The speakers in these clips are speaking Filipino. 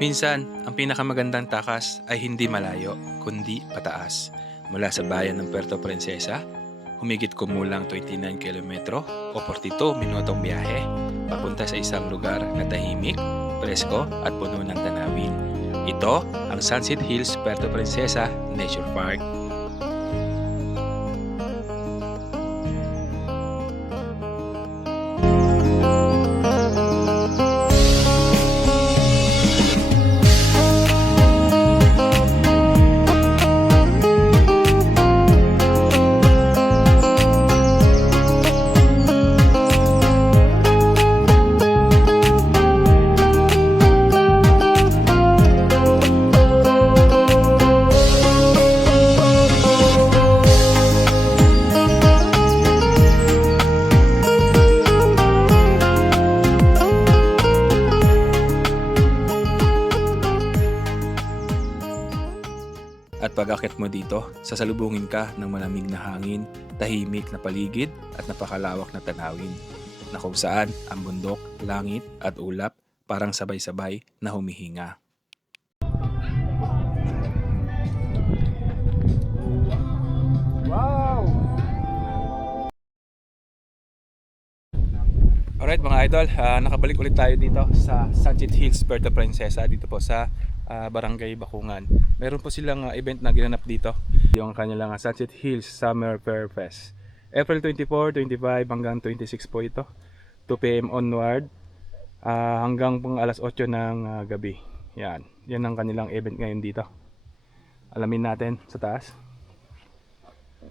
Minsan, ang pinakamagandang takas ay hindi malayo, kundi pataas. Mula sa bayan ng Puerto Princesa, humigit kumulang 29 kilometro o 42 minutong biyahe, papunta sa isang lugar na tahimik, presko at puno ng tanawin. Ito ang Sunset Hills Puerto Princesa Nature Park. At pag-akit mo dito, sasalubungin ka ng malamig na hangin, tahimik na paligid at napakalawak na tanawin, na kung saan ang bundok, langit at ulap parang sabay-sabay na humihinga. Wow! Alright mga idol, nakabalik ulit tayo dito sa Sunset Hills, Puerto Princesa, dito po sa Barangay Bakungan. Meron po silang event na ginanap dito, yung kanilang Sunset Hills Summer Fair Fest. April 24, 25 hanggang 26 po ito, 2 PM onward, hanggang pong alas 8 ng gabi. Yan ang kanilang event ngayon dito. Alamin natin sa taas.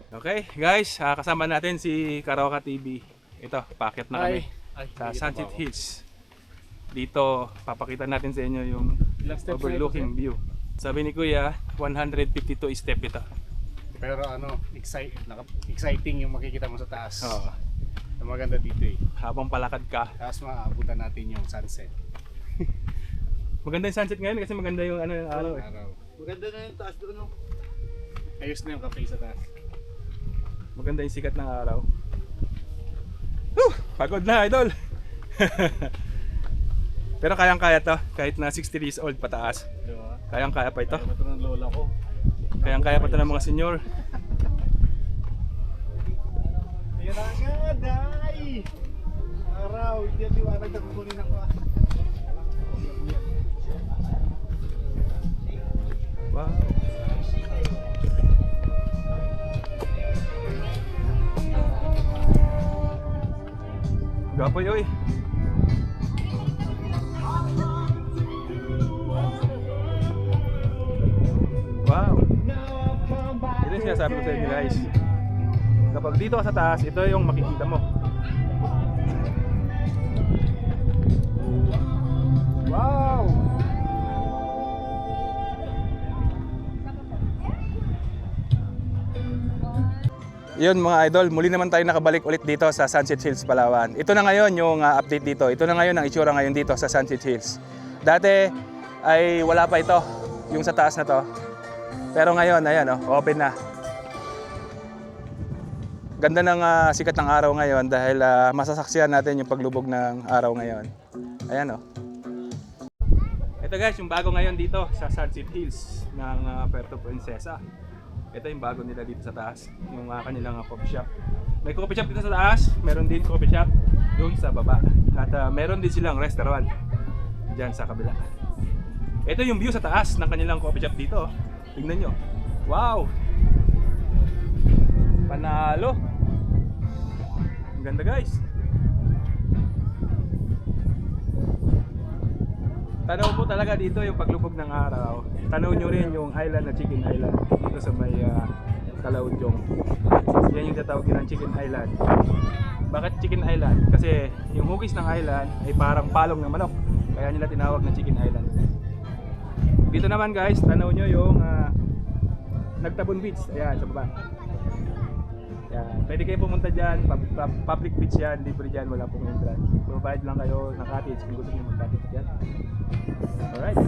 Okay guys, kasama natin si Karaoke TV. Ito, paakyat na kami sa Sunset Hills. Dito, papakita natin sa inyo yung overlooking view. Sabi ni Kuya, 152 step ito. Pero exciting yung makikita mo sa taas. Oo. Ang maganda dito eh. Habang palakad ka. Tapos maabutan natin yung sunset. Maganda yung sunset ngayon kasi maganda yung yung araw eh. Araw. Maganda na yung taas doon, no? Ayos na yung cafe sa taas. Maganda yung sikat ng araw. Pagod na idol. Pero kayang-kaya to, kahit na 60 years old pataas. Diba? Kayang-kaya pa ito. Kaya ito ng lola ko. Kayang-kaya pa ito ng mga senyor. Ayan na nga, day! Araw, hindi ang liwanag na kukunin ako ah. Wow. Gapoy oy. Wow. Ito yung sinasabi ko sa inyo guys. Kapag dito ka sa taas, ito yung makikita mo. Wow. Yun mga idol, muli naman tayo nakabalik ulit dito sa Sunset Hills, Palawan. Ito na ngayon yung update dito. Ito na ngayon ang itsura ngayon dito sa Sunset Hills. Dati ay wala pa ito, yung sa taas na to. Pero ngayon, ayan open na. Ganda ng sikat ng araw ngayon dahil masasaksihan natin yung paglubog ng araw ngayon. Ayan Ito guys, yung bago ngayon dito sa Sunset Hills ng Puerto Princesa. Ito yung bago nila dito sa taas, yung kanilang coffee shop. May coffee shop dito sa taas, meron din coffee shop doon sa baba. At meron din silang restaurant diyan sa kabila. Ito yung view sa taas ng kanilang coffee shop dito. Tingnan nyo. Wow! Panalo! Ang ganda guys! Tanaw mo talaga dito yung paglubog ng araw. Tanaw nyo rin yung island na Chicken Island dito sa may Calaudiong. Yan yung tatawagin ng Chicken Island. Bakit Chicken Island? Kasi yung hugis ng island ay parang palong ng manok. Kaya nila tinawag na Chicken Island. Dito naman guys, tanaw nyo yung Nagtabon Beach. Ayan, sa baba. Yan. Pwede kayo pumunta dyan. Public beach yan. Libre dyan. Wala pong entrance. Provide lang kayo ng cottage kung gusto nyo mag-cottage dyan. Alright.